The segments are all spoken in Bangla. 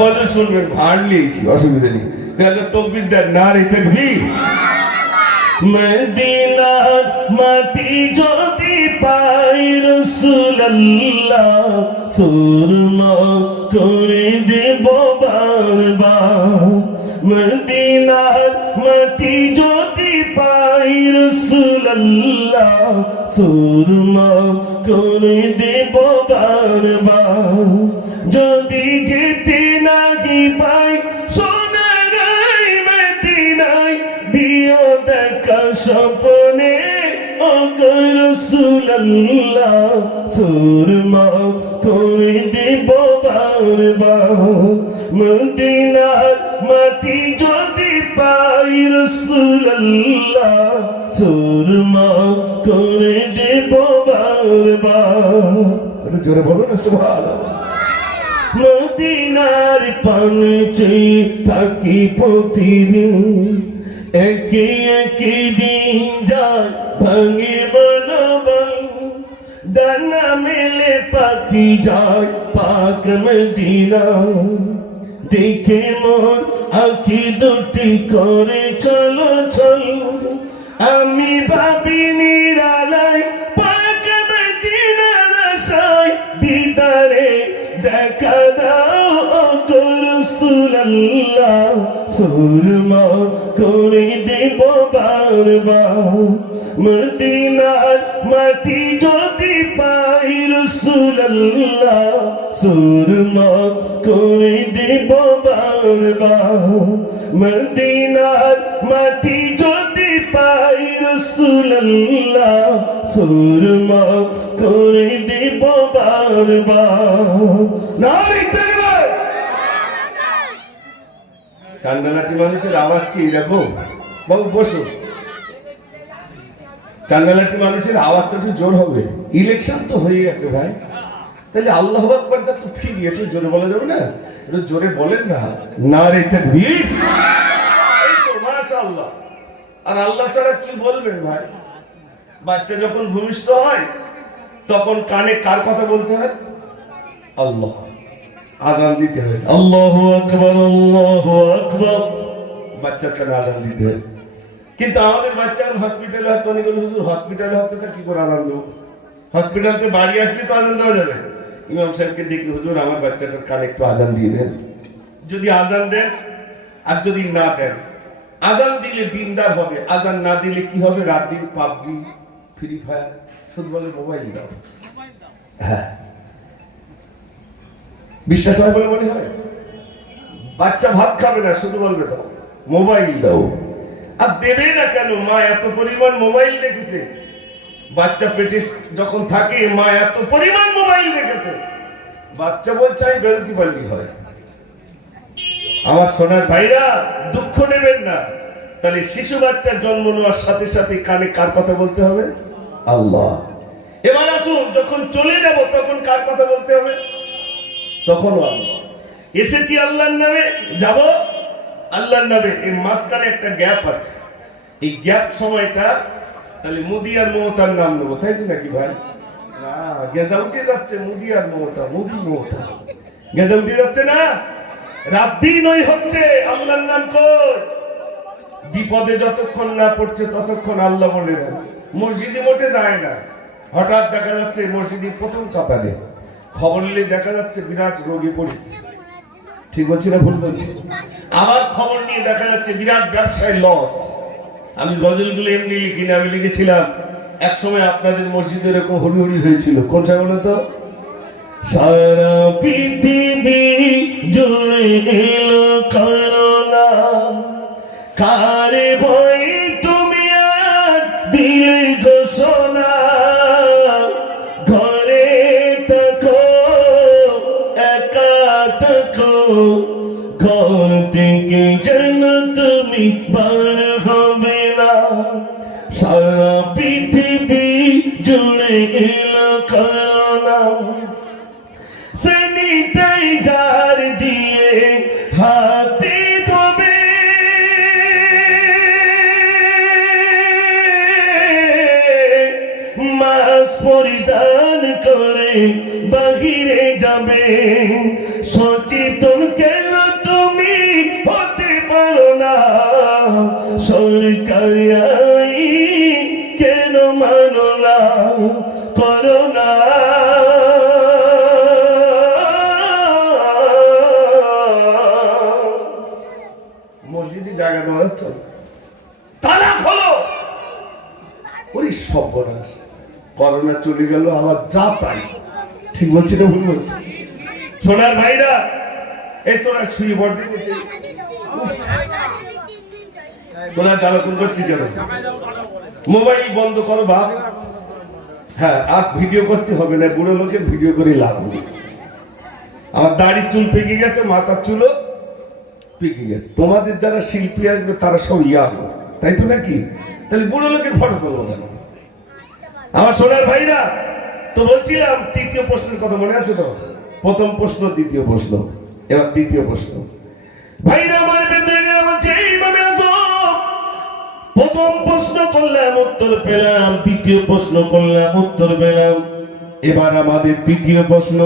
কথা শুনবেন, ভাড় নিয়েছি, অসুবিধা নেই। তকবীর দেন, নারে তাকবীর। মদিনার মাটি যদি পাই রাসূলুল্লাহ, সুরমা করে দেব বারবার। মদিনার মাটি যদি পাই রাসূলুল্লাহ, সুরমা করে দেব বারবার। যদি যেতে নাহি পাই সোনার মদিনায়, দিও দেখা স্বপ্নে ও রাসূলুল্লাহ, সুরমা করে দেব বারবার। মদিনার মাটি যদি পাই রাসূলুল্লাহ, সুরমা করে দেব বারবার। একটু জোরে বলো না সুবহানাল্লাহ। মদিনার পানে থাকি প্রতিদিন, একে একে দিন যায় ভাঙে মনোবল। ডানা মেলে পাখি যায় পাক মদিনা, দেখে মন আঁখি দুটি করে চলো চলো। আমি ভাবি নিরালায় পাক মদিনার আশায়, দিদারে দেখা দাও গো রাসূলুল্লাহ, সুরমা করে দেব বারবার। মদিনার মাটি যদি পাই রাসূলুল্লাহ, সুরমা করে দেব বারবার। মদিনার মাটি যদি পাই রাসূলুল্লাহ, সুরমা করে দেব বারবার। নারে তাকবীর। চান্দানাটি মানুষের আওয়াজ কি এরকম? বাবু বসো। চান্দানাটি মানুষের আওয়াজটা একটু জোর হবে। ইলেকশন তো হয়ে গেছে ভাই, তাহলে আল্লাহু আকবারটা তো ফিরি একটু জোরে বলা যাবে না? একটু জোরে বলেন না, নারে তাকবীর। এই তো মাশাআল্লাহ। আর আল্লাহ ছাড়া কি বলবেন ভাই? বাচ্চা যখন ভূমিষ্ঠ হয় তখন কানে কার কথা বলতে হয়? আল্লাহ। আজান দিতে হয়, আল্লাহু আকবার আল্লাহু আকবার, বাচ্চার কানে আজান দিতে হয়। কিন্তু আমাদের বাচ্চা হসপিটালে হয়তো অনেক হুজুর হসপিটালে হচ্ছে, তা কি করে আজান দেবো? হসপিটালতে বাড়ি আসলে তো আজান দেওয়া যাবে। ইমাম সাহেবকে ডেকে, হুজুর আমার বাচ্চাটার কানে একটু আজান দিয়ে দেন। যদি আজান দেন আর যদি না দেন, আজান দিলে দিনদার হবে, আজান না দিলে কি হবে? রাত দিন পাবজি, ফ্রি ফায়ার, ফুটবলের মোবাইল দাও। হ্যাঁ, বিশ্বাস হয় বলে মনে হয়? বাচ্চা ভাত খাবে না, শুধু বলবে দাও মোবাইল দাও। আর দেবে না কেন? মা এত পরিমাণ মোবাইল দেখেছে, বাচ্চা পেটে যখন থাকে মা এত পরিমাণ মোবাইল দেখেছে, বাচ্চা বলছে আমি বেরোতে পারলি হয়। আমার সোনার ভাইরা, দুঃখ নেবেন না। তাহলে শিশু বাচ্চার জন্ম নেওয়ার সাথে সাথে কানে কার কথা বলতে হবে? আল্লাহ। এবার আসুন, যখন চলে যাব তখন কার কথা বলতে হবে? তখন আল্লাহ। এসেছি আল্লাহর নামে, যাব আল্লাহর নামে। এই মাঝখানে একটা গ্যাপ আছে, এই গ্যাপ সময়টা তাহলে মুদি আর মমতার নাম নেবো, তাই তো নাকি ভাই? না, গেজা উঠে যাচ্ছে মুদি আর মমতা, মুদি মমতা গেজা উঠে যাচ্ছে না? রাত দিন ওই হচ্ছে, আল্লাহর নাম কই? বিপদে যতক্ষণ না পড়ছে ততক্ষণ আল্লাহ বলে না। মসজিদে মোটে যায় না, হঠাৎ দেখা যাচ্ছে মসজিদের প্রথম কাতারে, খবর নিলে দেখা যাচ্ছে বিরাট রোগী পড়েছে। ঠিক বলছি না ভুল বলছি? আবার খবর নিয়ে দেখা যাচ্ছে বিরাট ব্যবসায় লস। আমি গজলগুলো এমনি লিখি না, আমি লিখেছিলাম এক সময় আপনাদের মসজিদে এরকম হরি হরি হয়েছিল। কোনটা বলো তো? সারা পৃথিবী জুড়ে এলো করোনা, কারে ভয় তুমি আর দিলে ঘোষণা। ঘরে থাকো একা থাকো, ঘর থেকে যেন তুমি বার হবে না। সারা পৃথিবী জুড়ে এলো করোনা, স্যানিটাইজার দিয়ে হাতে ধোবে, মাস্ক পরিধান করে বাহিরে যাবে। সচেতন কেন জায়গা দেওয়া যাচ্ছে না। তালা খোলো। ওই সর্বনাশ, করোনা চলে গেল, আবার যা তাই। ঠিক বলছি না ভুল বলছি? সোনার ভাইরা, এই তোরা শুয়ে পড়তে বসে তোরা জ্বালাতন করছিস কেন? মোবাইল বন্ধ করো বাপ। হ্যাঁ, আর ভিডিও করতে হবে না, বুড়ো লোকের ভিডিও করে লাভ নেই। আমার দাড়ি চুল পেকে গেছে, মাথার চুলও পেকে গেছে। তোমাদের যারা শিল্পী আসবে তারা সব ইয়াং, তাই তো নাকি? তাহলে বুড়ো লোকের ফটো তুলবো কেন? আমার সোনার ভাইরা, তো বলছিলাম তৃতীয় প্রশ্নের কথা মনে আছে তো? প্রথম প্রশ্ন, দ্বিতীয় প্রশ্ন, এবার দ্বিতীয় প্রশ্ন। ভাইরা আমার বেঁধে বলছে এইভাবে আসো। প্রথম প্রশ্ন করলাম, উত্তর পেলাম। দ্বিতীয় প্রশ্ন করলাম, উত্তর পেলাম। এবার আমাদের তৃতীয় প্রশ্ন।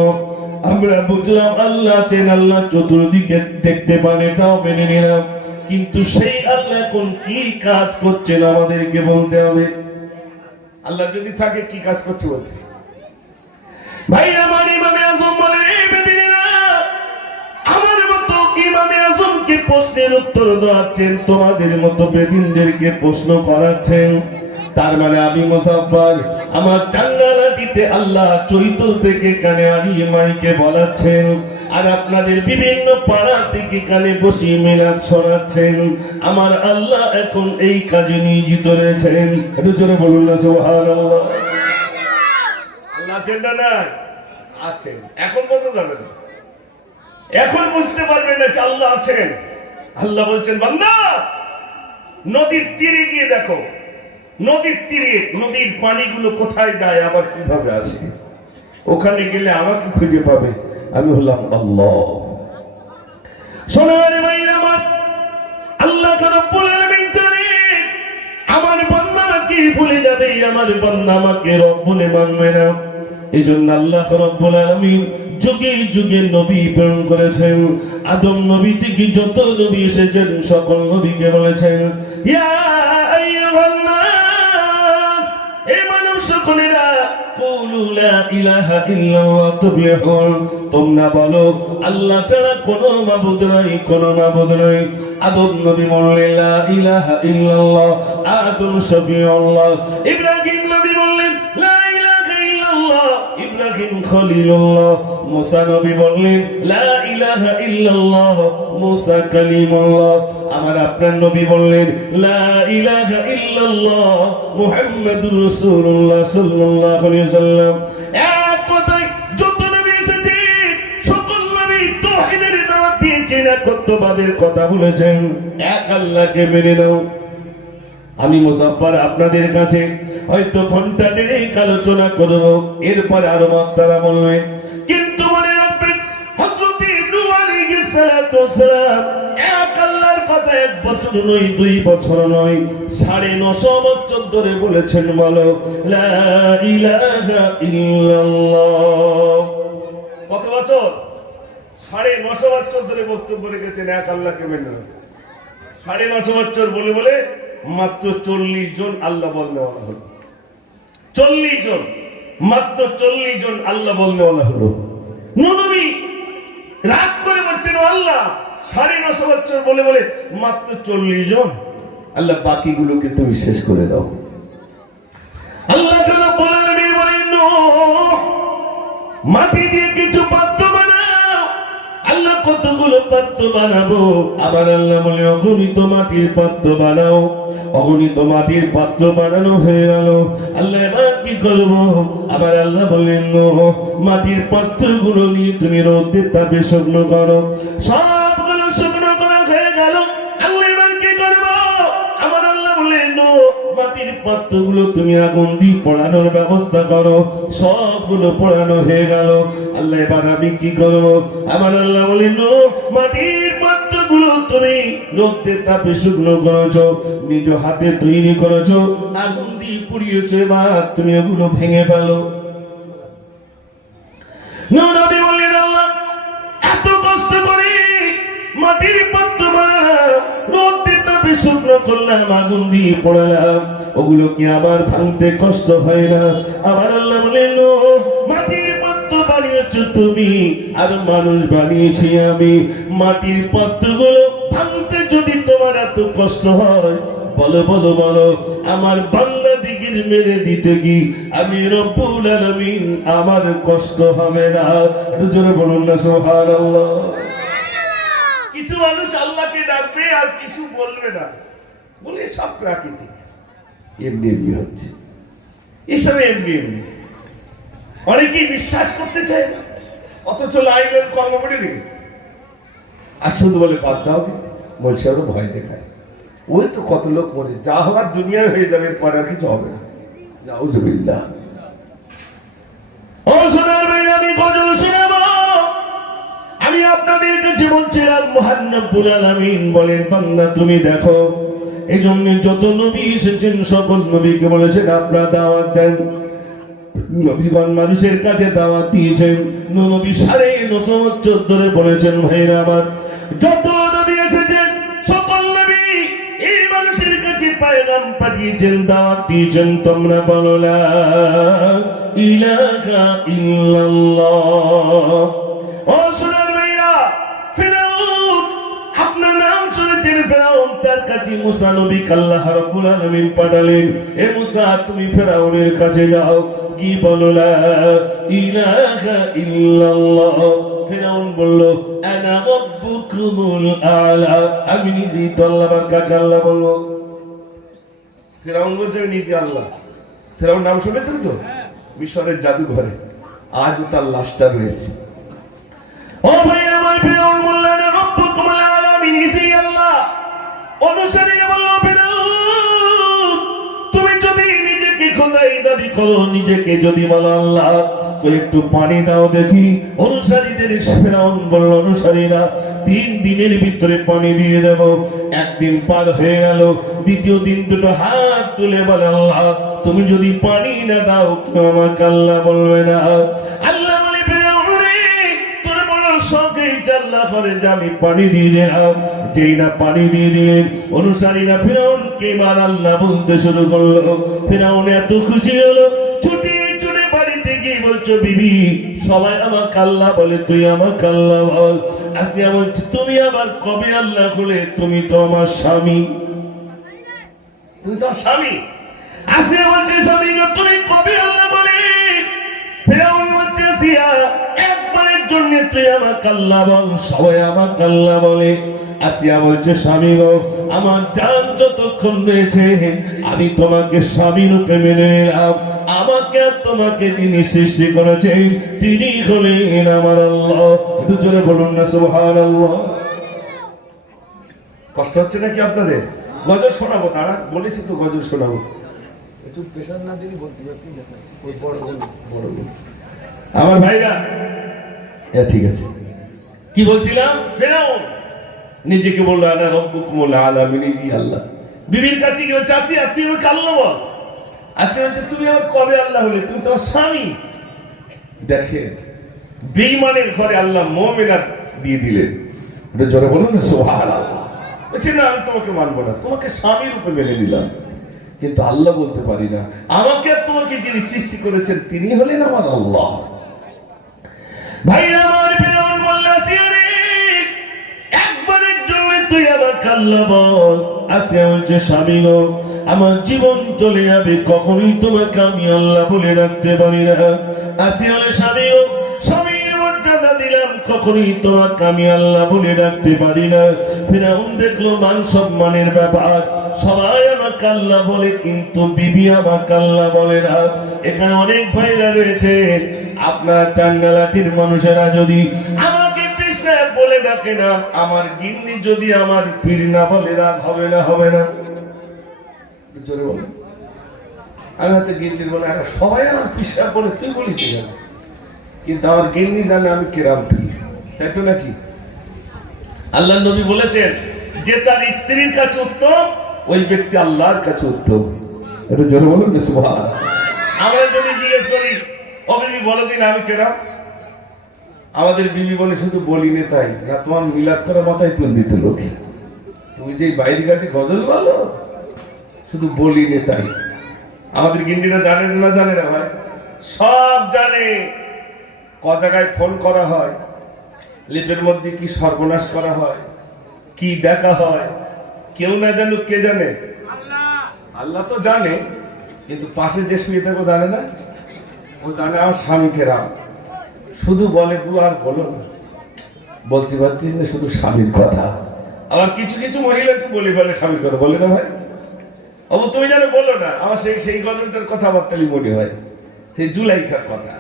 আমরা বুঝলাম আল্লাহ আছেন, আল্লাহ চতুর্দিকে দেখতে পান, এটাও মেনে নিলাম। কিন্তু সেই আল্লাহ এখন কি কাজ করছেন আমাদেরকে বলতে হবে। আল্লাহ যদি থাকে কি কাজ করছে বলতে? ভাই আমার ইমামে আজম বলে, আমার মতো ইমামে আজমকে প্রশ্নের উত্তর দেওয়াচ্ছেন, তোমাদের মতো বেদিনদেরকে প্রশ্ন করাচ্ছেন। তার মানে আমি মুসাফফর, আমার জান্নালাটিতে আল্লাহ চৈতল থেকে কানে আনিয়ে মাইকে বলাচ্ছেন, আর আপনাদের বিভিন্ন পাড়া থেকে কানে বসিয়ে মিলাদ শোনাচ্ছেন। আমার আল্লাহ এখন এই কাজে নিয়োজিত রয়েছেন। একটু জোরে বলুন না সুবহানাল্লাহ। আল্লাহ আছেন না? না আছেন। এখন বোঝা যাবে না, এখন বুঝতে পারবেন না যে আল্লাহ আছেন। আল্লাহ বলছেন, বান্দা নদীর তীরে গিয়ে দেখো, নদীর তীরে নদীর পানিগুলো কোথায় যায় আবার কিভাবে আসে। ওখানে গেলে আমাকে খুঁজে পাবে, আমি হলাম আল্লাহ। সোনার ভাইরা আমার, আল্লাহ রব্বুল আলামিন জানেন আমার বান্দা আমাকে ভুলে যাবে, আমার বান্দা আমাকে রব বলে মানবে না। এজন্য আল্লাহ রব্বুল আলামিন যুগে যুগে নবী প্রেরণ করেছেন। আদম নবী থেকে যত নবী এসেছেন সকল নবীকে বলেছেন, ইয়া আইয়ুহান নাস, হে মানব সকলেরা, কুলু লা ইলাহা ইল্লাল্লাহ তুফলিহুন, তোমরা বলো আল্লাহ ছাড়া কোনো মাবুদ নাই, কোনো মাবুদ নাই। আদম নবী বললেন লা ইলাহা ইল্লাল্লাহ, আদম শফিউল্লাহ। ইব্রাহিম নবী বললেন লা ইলাহা ইল্লাল্লাহ, ইব্রাহিম খলিলুল্লাহ। মুসা নবী বললেন লা ইলাহা ইল্লাল্লাহ, মুসা কালিমুল্লাহ। আমার আপনার নবী বললেন লা ইলাহা ইল্লাল্লাহ, মুহাম্মাদুর রাসূলুল্লাহ সাল্লাল্লাহু আলাইহি ওয়াসাল্লাম। এক কথায় যত নবী এসেছে সকল নবী তাওহীদের দাওয়াত দিয়েছেন, একত্ববাদের কথা বলেছেন, এক আল্লাহকে মেনে নাও। আমি মুজাফফর আপনাদের কাছে হয়তো ঘন্টা দেড়েক আলোচনা করব, এরপরে আরো বক্তারা বলবেন, কিন্তু মনে রাখবেন হযরত নূহ আলাইহিস সালাতু ওয়াস সালাম এক আল্লাহর কথা 1 বছর নয়, 2 বছর নয়, 950 বছর ধরে বলেছেন, বলো লা ইলাহা ইল্লাল্লাহ। কত বছর? 950 বছর ধরে বক্তব্য রেখেছেন এক আল্লাহকে মেনে নাও। 950 বছর বলে বলে মাত্র 40 জন আল্লাহ বলতে বলা হলো। 40 জন, মাত্র 40 জন আল্লাহ বলতে বলা হলো। নবী রাগ করে বলছেন, আল্লাহ 950 বছর বলে বলে মাত্র 40 জন, আল্লাহ বাকিগুলোকে তুমি শেষ করে দাও। আল্লাহ বলেন মাটি দিয়ে কিছু পাত্র বানাও। আল্লাহ কতগুলো পাত্র বানাবো? আবার আল্লাহ বলে অগণিত মাটির পাত্র বানাও। অগণিত মাটির পাত্র বানানো হয়ে গেল, আল্লাহ এবার কি করবো? আবার আল্লাহ বললেন মাটির পাত্রগুলো নিয়ে তুমি রোদের তাপে শুকনো করো। সবগুলো শুকনো করা হয়ে গেল, আল্লাহ এবার কি করবো? আমার আল্লাহ বললেন মাটির পাত্রগুলো তুমি আগুন দিয়ে পোড়ানোর ব্যবস্থা করো। সবগুলো পোড়ানো হয়ে গেল, আল্লাহ এবার আমি কি করবো? আমার আল্লাহ বললেন মাটির পাত্রগুলো তুমি রোদের তাপে শুকনো করেছো, নিজ হাতে তৈরি করেছো, আগুন দিয়ে পুড়িয়েছো, এবার তুমি ওগুলো ভেঙে ফেলো। নবী বললেন আল্লাহ এত কষ্ট করে মাটির পাত্র বানালাম, রোদের তাপে শুকনো করলাম, আগুন দিয়ে পোড়ালাম, ওগুলো কি আবার ভাঙতে কষ্ট হয় না? আবার আল্লাহ বললেন মাটির পাত্র বানিয়েছো তুমি, আর মানুষ বানিয়েছি আমি। মাটির পাত্রগুলো ভাঙতে যদি তোমার এত এত কষ্ট হয়, বলো বলো বলো, আমার বান্দা দিগির মেরে দিতে কি আমি রব্বুল আলামিন আমার কষ্ট হবে না? একটু জোরে বলুন না সুবহানাল্লাহ। কিছু মানুষ আল্লাহকে ডাকবে আর কিছু বলবে না, বলে সব প্রাকৃতিক, এমনি এমনি হচ্ছে, এসব এমনি এমনি। অনেকেই বিশ্বাস করতে চায় না, অথচ লাইনের কর্ম করে রেখেছে, আর শুধু বলে বাদ দাও, বলছে আরো ভয় দেখায়। ওই তো কত লোক মরে, যা হওয়ার দুনিয়ায় হয়ে যাবে, পরে আর কিছু হবে না। নাউজুবিল্লাহ। ও সোনার ভাই, আমি গজল শোনাবো। আমি আপনাদেরকে জীবন ছিলাম, মহান রব্বুল আলামিন বলেন, বান্দা তুমি দেখো, এই জন্য যত নবী এসেছেন সকল নবীকে বলেছেন আপনারা দাওয়াত দেন। নবীগণ মানুষের কাছে দাওয়াত দিয়েছেন, নবী 950 বছর ধরে বলেছেন, ভাইরা আমার, যত নবী এসেছেন সকল নবী এই মানুষের কাছে পয়গাম পাঠিয়েছেন, দাওয়াত দিয়েছেন, তোমরা বলো লা ইলাহা ইল্লাল্লাহ। ও সোনার ভাইরা, ফিরাউন, আপনার নাম শুনেছেন ফিরাউন, তার কাছে মুসা নবী আল্লাহ রাব্বুল আলামিন পাঠালেন, এ মুসা তুমি ফিরাউনের কাছে যাও, কি বলো লা ইলাহা ইল্লাল্লাহ। ফিরাউন বলল, আনা রাব্বুকুমুল আলা, আমি নিজেই তো আল্লাহর কাছে আল্লাহ বলবো। ফেরাউন বলছে নিজে আল্লাহ। ফেরাউন নাম শুনেছেন তো, মিশরের জাদুঘরে আজও তার লাশটা রয়েছে। ও ভাই আমার, ফিরাউন বলল, আনা রাব্বুকুমুল আলা, আমি নিজেই আল্লাহ। অনুসারীরা বলল, ফিরাউন তুমি যদি নিজেকে খোদাই দাবি করো, নিজেকে যদি বলো আল্লাহ, তো একটু পানি দাও দেখি। অনুসারীদের ফিরাউন বলল, অনুসারীরা 3 দিনের ভিতরে পানি দিয়ে দেব। একদিন পার হয়ে গেল, দ্বিতীয় দিন দুটো হাত তুলে বলে, আল্লাহ তুমি যদি পানি না দাও তো আমাকে আল্লাহ বলবে না। আল্লাহ বলে, ফিরাউন রে, তোর বড় শখেই আল্লাহ করে যে আমি পানি দিয়ে দিলাম। যেই না পানি দিয়ে দিলেন, অনুসারীরা ফিরাউনকে এবার আল্লাহ বলতে শুরু করলো। ফিরাউন এত খুশি হলো, ছুটে ছুটে বাড়িতে গিয়ে বলছো, বিবি সবাই আমাকে আল্লাহ বলে, তুই আমাকে আল্লাহ বল। আসিয়া বলছে, তুমি আবার কবে আল্লাহ বলে? তুমি তো আমার স্বামী। তুমি তো স্বামী। আসিয়া বলছে, স্বামী গো, তুমি কবে আল্লাহ বলে? ফিরাউন বলছে, আসিয়া একবারের জন্য তুই আমাকে আল্লাহ বল, সবাই আমাকে আল্লাহ বলে। আসিয়া বলছে, স্বামী গো, আমার জান যতক্ষণ রয়েছে আমি তোমাকে স্বামী রূপে মেনে নিলাম। আমাকে আর তোমাকে যিনি সৃষ্টি করেছেন তিনি হলেন আমার আল্লাহ। একটু জোরে বলুন না সুবহানাল্লাহ। কষ্ট হচ্ছে নাকি আপনাদের? গজল শোনাবো, তারা বলেছি তো গজল শোনাবো। একটু প্রেশার না দিলে বলতে পারতি, ওই বড় বড় আমার ভাইরা, ঠিক আছে, কি বলছিলাম? ফেরাউন নিজেকে বললো, আনা রব্বুকুমুল আলা, আমি নিজেই আল্লাহ। বিবির কাছে গিয়ে বলছে, আসিয়া তুই আমাকে আল্লাহ বল। আসিয়া বলছে, তুমি আমার কবে আল্লাহ হলে? তুমি তো আমার স্বামী। দেখেন, বেঈমানের ঘরে আল্লাহ মুমিনাত দিয়ে দিলেন। এটা জোরে বলুন না সুবহানাল্লাহ। বলছে, না আমি তোমাকে মানবো না, তোমাকে স্বামী রূপে মেনে নিলাম, কিন্তু আল্লাহ বলতে পারি না। আমাকে আর তোমাকে যিনি সৃষ্টি করেছেন তিনি হলেন আমার আল্লাহ। ভাইরা আমার, ফিরাউন বলল, আসিয়া রে, একবারের জন্য তুই আমাকে আল্লাহ বল। আসিয়া বলছে, স্বামী গো, আমার জীবন চলে যাবে, কখনোই তোমাকে আমি আল্লাহ বলে রাখতে পারি না। আসিয়া বলে, স্বামী গো, স্বামীর মর্যাদা দিলাম, কখনোই তোমাকে আমি আল্লাহ বলে রাখতে পারি না। ফিরাউন দেখলো মান সম্মানের ব্যাপার, সবাই আমাকে আল্লাহ বলে, কিন্তু বিবি আমাকে আল্লাহ বলে না। এখানে অনেক ভাইরা রয়েছে, আপনার চান্নালাটির মানুষেরা যদি আমাকে পেশাব বলে ডাকে না, আমার গিন্নি যদি আমার পীর না বলে, রাগ হবে না? হবে না? জোরে বলুন। আমি হয়তো গিন্নির বলে, সবাই আমার পিসাব বলে, তুই বলিস কেন? কিন্তু আমার গিন্নি জানে আমি কেরাম পীর, তাই তো নাকি? আল্লাহ নবী বলেছেন, যে তার স্ত্রীর কাছে উত্তম, ওই ব্যক্তি আল্লাহর কাছে উত্তম। এটা জোরে বলুন না সুবহানাল্লাহ। আমরা যদি জিজ্ঞেস করি, ও বিবি বলে দিন আমি কেরাম, আমাদের বিবি বলে, শুধু বলি নে তাই না, তোমার মিলাদ করে মাথায় তুল দিত লোক, তুমি যে বাইরে ঘাটে গজল বলো, শুধু বলি নে তাই। আমাদের গিন্ডিরা জানে না? জানে না ভাই, সব জানে। ক জায়গায় ফোন করা হয়, লিপের মধ্যে কি সর্বনাশ করা হয়, কি দেখা হয়, কেউ না জানুক, কে জানে? আল্লাহ তো জানে, কিন্তু পাশে যে শুয়ে থাকে ও জানে না। ও জানে আমার স্বামীকে রাম। শুধু বলে বউ আর বলো না, বলতে পারছিস না শুধু স্বামীর কথা। আবার কিছু কিছু মহিলা একটু বলে বলে স্বামীর কথা, বলে না ভাই? অবু তুমি জানো বলো না, আমার সেই সেই গজলটার কথাবার্তালি মনে হয়, সেই জুলাইখার কথা।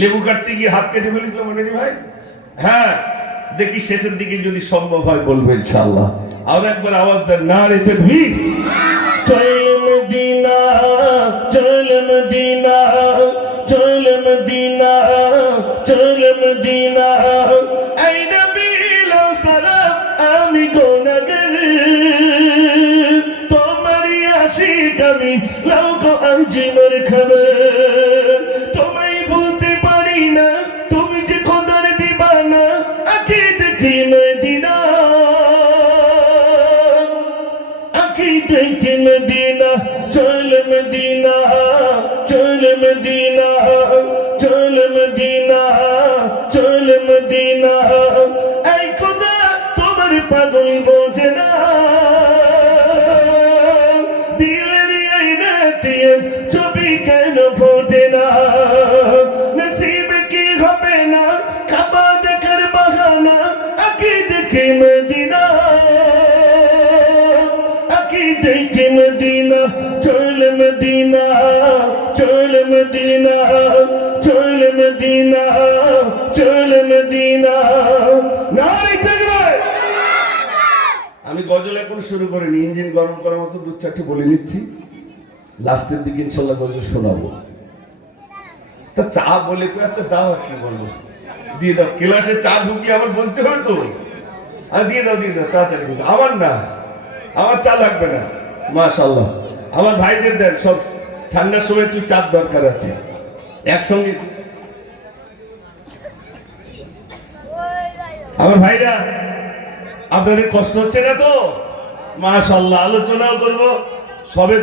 লেবু কাটতে গিয়ে হাত কেটে ফেলেছিল, মনে নেই ভাই? হ্যাঁ, দেখি শেষের দিকে যদি সম্ভব হয় বলবো ইনশাআল্লাহ। আর একবার আওয়াজ দেন, নারে তাকবীর। চল মদিনা, চল মদিনা, চল মদিনা, চল মদিনা, আই নবী লাউ সালাম, আমি গুনাহগার, তোমারই আশিক আমি, লাউ গো আজ মোর খবর। তোমায় ভুলতে পারি না, তুমি যে খোদার দিবানা, আঁখি দেখি মদিনা, আঁখি দেখি মদিনা, চল মদিনা, চল মদিনা, চল মদিনা, চল মদিনা, এই খোদা তোমার পাগল বোঝে না, দিলের আইনাতে ছবি কেন ফোটে না, নসিব কি হবে না কাবা দেখার বাহানা, আঁখি দেখি মদিনা, আঁখি দেখি মদিনা, চল মদিনা, চল মদিনা, চল মদিনা, চল মদিনা, নারে তাকবীর। আমি গজল এখন শুরু করিনি, ইঞ্জিন গরম করার মতো দু চারটে বলে নিচ্ছি, লাস্টের দিকে ইনশাল্লাহ গজল শোনাবো। তা চা বলে কেউ আচ্ছা দাও, আর কি বলবো, দিয়ে দাও। ক্লাসে চা ঢুকিয়ে আবার বলতে হবে তো, আর দিয়ে দাও তাড়াতাড়ি দিও। আমার না, আমার চা লাগবে না। মাশাআল্লাহ, আমার ভাইদের দেন সব, ঠান্ডার সময় তুই চার দরকার আছে একসঙ্গে। আমার ভাইরা, আপনাদের কষ্ট হচ্ছে না তো? মাশাআল্লাহ, আলোচনাও করবো সবে।